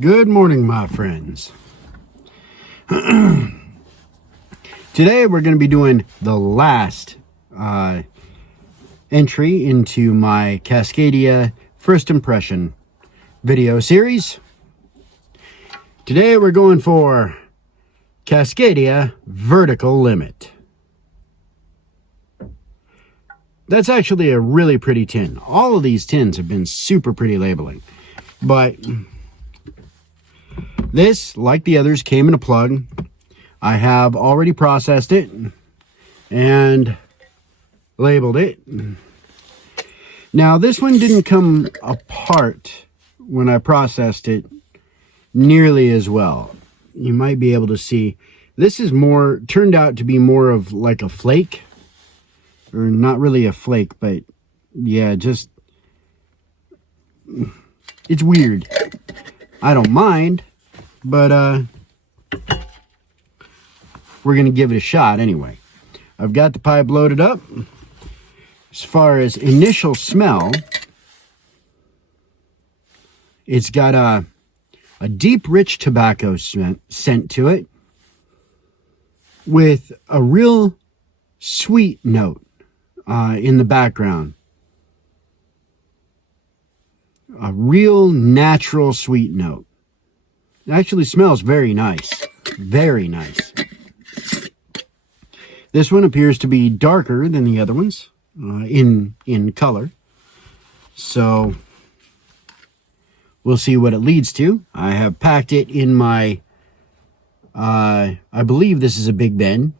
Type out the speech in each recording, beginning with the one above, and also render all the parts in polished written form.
Good morning, my friends. Today we're going to be doing the last entry into my Cascadia first impression video series. Today we're going for Cascadia vertical limit. That's actually a really pretty tin. All of these tins have been super pretty labeling, but this, like the others, came in a plug. I have already processed it and labeled it. Now, this one didn't come apart when I processed it nearly as well. You might be able to see this is turned out to be more of like a flake, or not really a flake, but yeah, just it's weird. I don't mind, but we're gonna give it a shot anyway. I've got the pipe loaded up. As far as initial smell, it's got a deep, rich tobacco scent to it with a real sweet note in the background. A real natural sweet note. It actually smells very nice. Very nice. This one appears to be darker than the other ones in color. So we'll see what it leads to. I have packed it in my, I believe this is a Big Ben.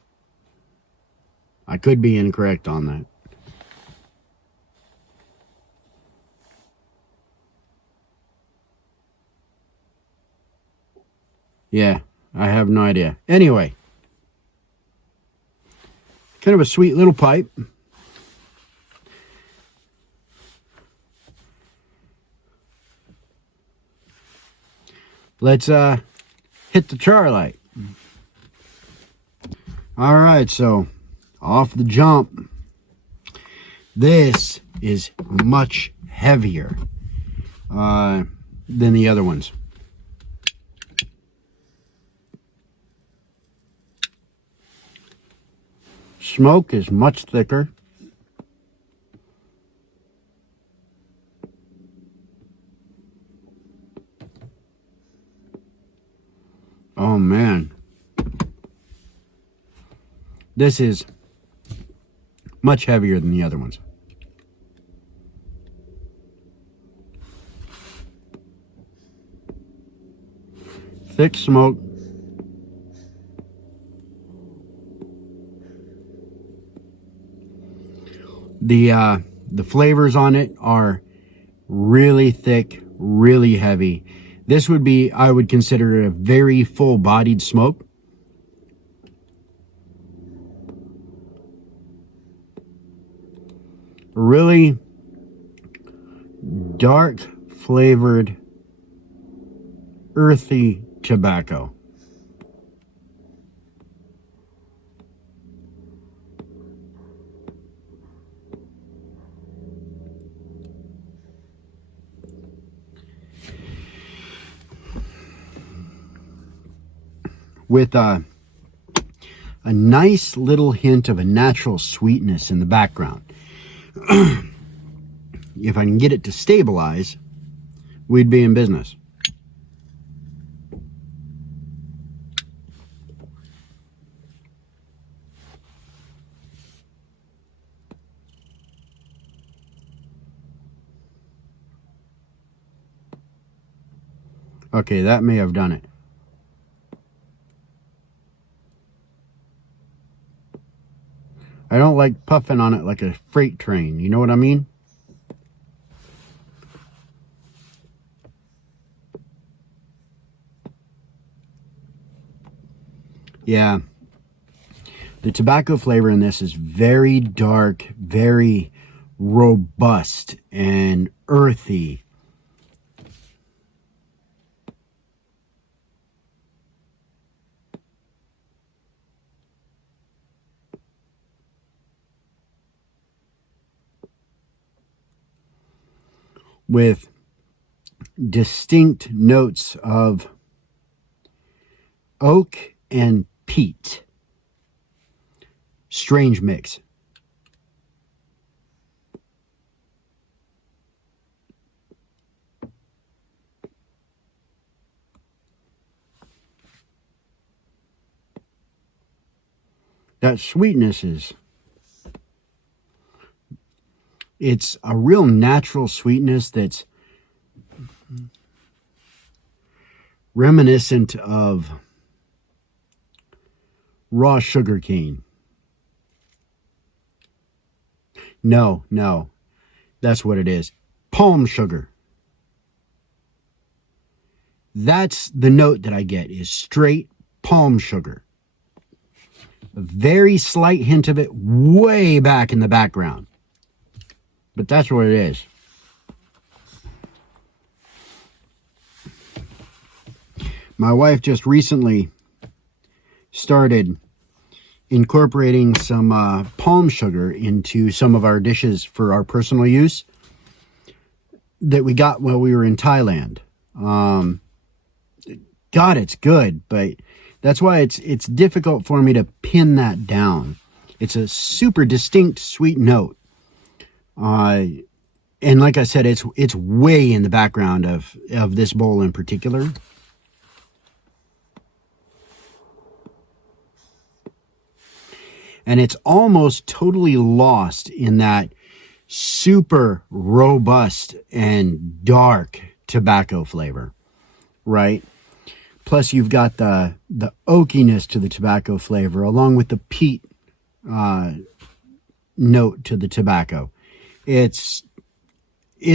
I could be incorrect on that. Yeah, I have no idea. Anyway, kind of a sweet little pipe. Let's hit the char light. All right, so off the jump, this is much heavier than the other ones. Smoke is much thicker. Oh man. This is much heavier than the other ones. Thick smoke. The flavors on it are really thick, really heavy. This would be, I would consider, a very full-bodied smoke. Really dark flavored, earthy tobacco. With a nice little hint of a natural sweetness in the background. If I can get it to stabilize, we'd be in business. Okay, that may have done it. I don't like puffing on it like a freight train. You know what I mean? Yeah. The tobacco flavor in this is very dark, very robust, and earthy. With distinct notes of oak and peat. Strange mix. That sweetness it's a real natural sweetness that's reminiscent of raw sugar cane. No, that's what it is. Palm sugar. That's the note that I get, is straight palm sugar. A very slight hint of it way back in the background. But that's what it is. My wife just recently started incorporating some palm sugar into some of our dishes for our personal use that we got while we were in Thailand. God, it's good, but that's why it's difficult for me to pin that down. It's a super distinct sweet note. And like I said, it's way in the background of this bowl in particular. And it's almost totally lost in that super robust and dark tobacco flavor, right? Plus you've got the oakiness to the tobacco flavor along with the peat note to the tobacco. It's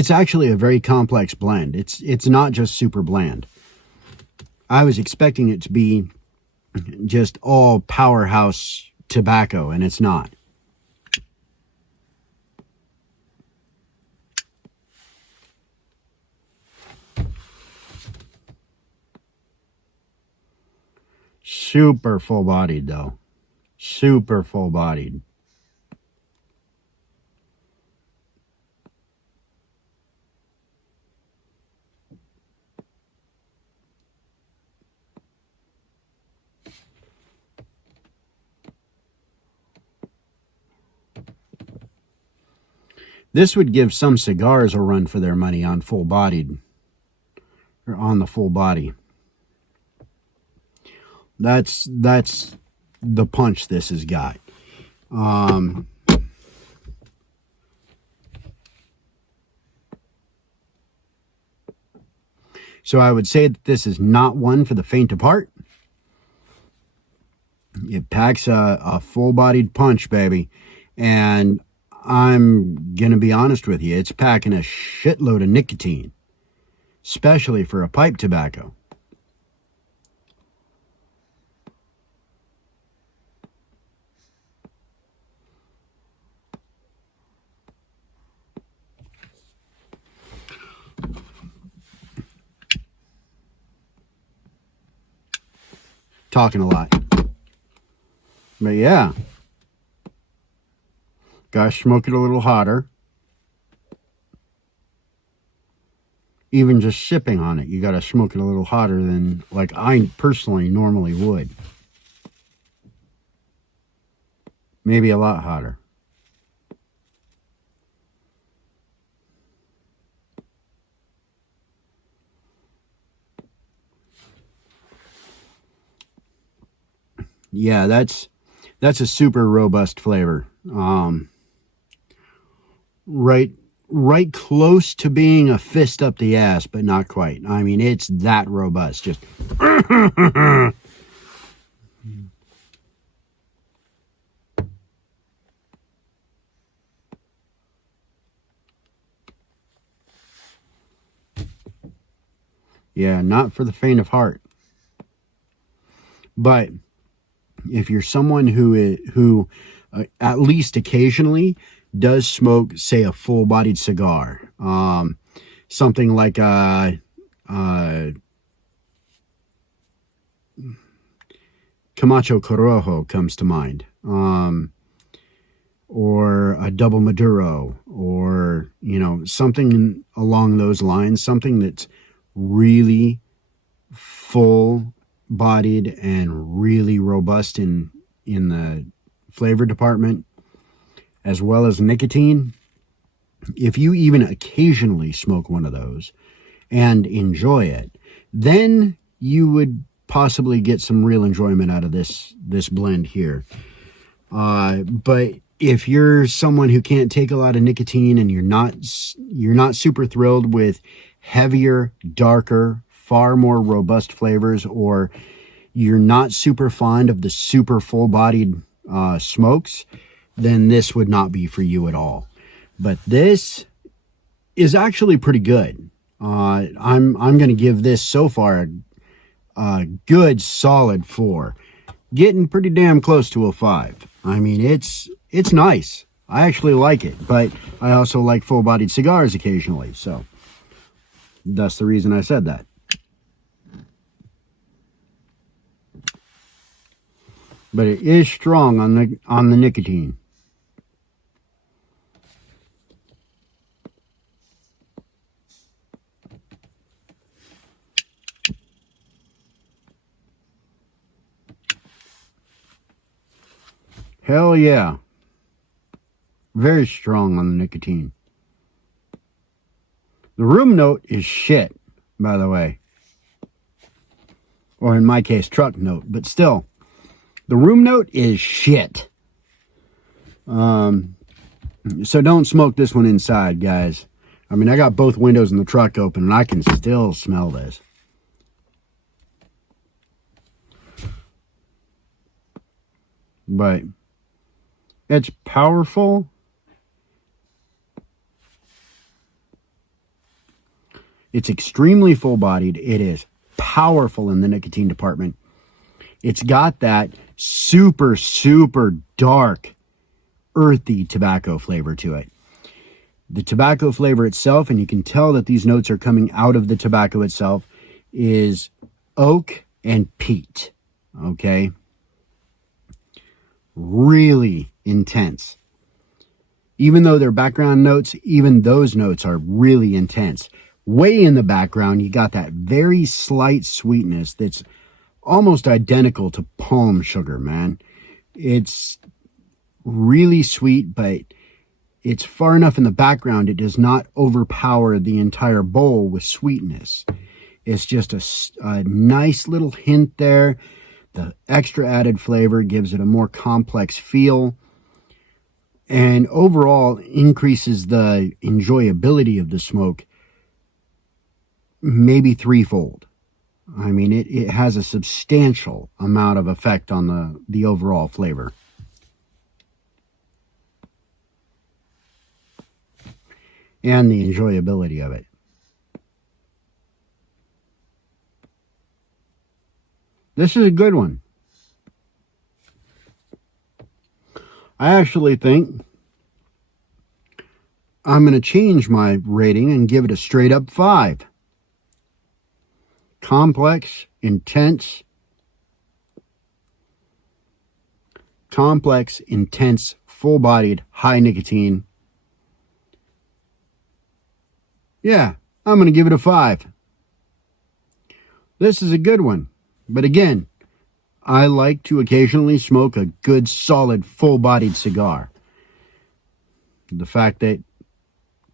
actually a very complex blend. It's not just super bland. I was expecting it to be just all powerhouse tobacco, and it's not. Super full-bodied, though. Super full-bodied. This would give some cigars a run for their money on full-bodied, or on the full body. That's the punch this has got. So I would say that this is not one for the faint of heart. It packs a full-bodied punch, baby. And I'm going to be honest with you, it's packing a shitload of nicotine, especially for a pipe tobacco. Talking a lot. But yeah. Gotta smoke it a little hotter. Even just sipping on it, you gotta smoke it a little hotter than like I personally normally would. Maybe a lot hotter. Yeah, that's a super robust flavor. Right close to being a fist up the ass, but not quite. I mean, it's that robust. Just yeah, not for the faint of heart. But if you're someone who at least occasionally does smoke, say, a full-bodied cigar, something like a Camacho Corojo comes to mind, or a double Maduro, or something along those lines, something that's really full bodied and really robust in the flavor department, as well as nicotine. If you even occasionally smoke one of those and enjoy it, then you would possibly get some real enjoyment out of this blend here. But if you're someone who can't take a lot of nicotine and you're not super thrilled with heavier, darker, far more robust flavors, or you're not super fond of the super full-bodied smokes, then this would not be for you at all. But this is actually pretty good. I'm going to give this so far a good solid 4, getting pretty damn close to a 5. I mean, it's nice. I actually like it, but I also like full-bodied cigars occasionally, so that's the reason I said that. But it is strong on the nicotine. Hell yeah. Very strong on the nicotine. The room note is shit, by the way. Or in my case, truck note. But still, the room note is shit. So don't smoke this one inside, guys. I mean, I got both windows in the truck open and I can still smell this. But it's powerful. It's extremely full-bodied. It is powerful in the nicotine department. It's got that super, super dark, earthy tobacco flavor to it. The tobacco flavor itself, and you can tell that these notes are coming out of the tobacco itself, is oak and peat. Okay? Really intense. Even though they're background notes, even those notes are really intense. Way in the background, you got that very slight sweetness that's almost identical to palm sugar, man. It's really sweet, but it's far enough in the background it does not overpower the entire bowl with sweetness. It's just a nice little hint there. The extra added flavor gives it a more complex feel, and overall increases the enjoyability of the smoke maybe threefold. I mean, it has a substantial amount of effect on the overall flavor. And the enjoyability of it. This is a good one. I actually think I'm going to change my rating and give it a straight up 5. Complex, intense, full-bodied, high nicotine. Yeah, I'm going to give it a 5. This is a good one. But again, I like to occasionally smoke a good, solid, full-bodied cigar. The fact that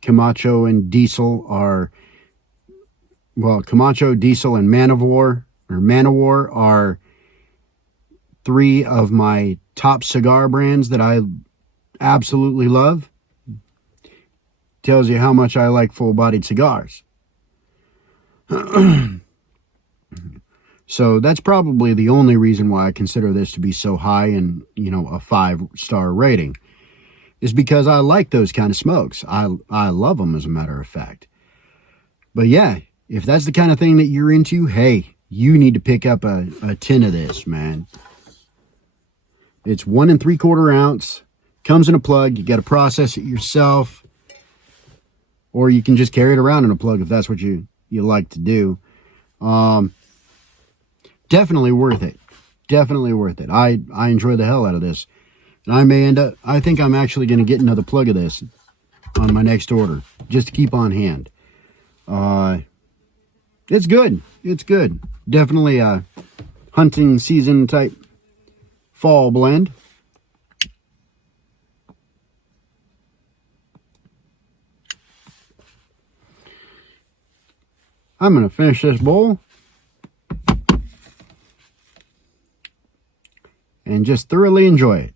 Camacho and Diesel are... Well, Camacho, Diesel, and Manowar are 3 of my top cigar brands that I absolutely love. Tells you how much I like full-bodied cigars. So that's probably the only reason why I consider this to be so high and, a 5-star rating, is because I like those kind of smokes. I love them, as a matter of fact. But yeah, if that's the kind of thing that you're into, hey, you need to pick up a tin of this, man. It's 1 3/4 ounce. Comes in a plug. You got to process it yourself. Or you can just carry it around in a plug if that's what you like to do. Definitely worth it. Definitely worth it. I enjoy the hell out of this. And I think I'm actually going to get another plug of this on my next order, just to keep on hand. It's good. It's good. Definitely a hunting season type fall blend. I'm going to finish this bowl and just thoroughly enjoy it.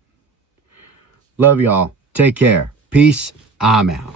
Love y'all. Take care. Peace. I'm out.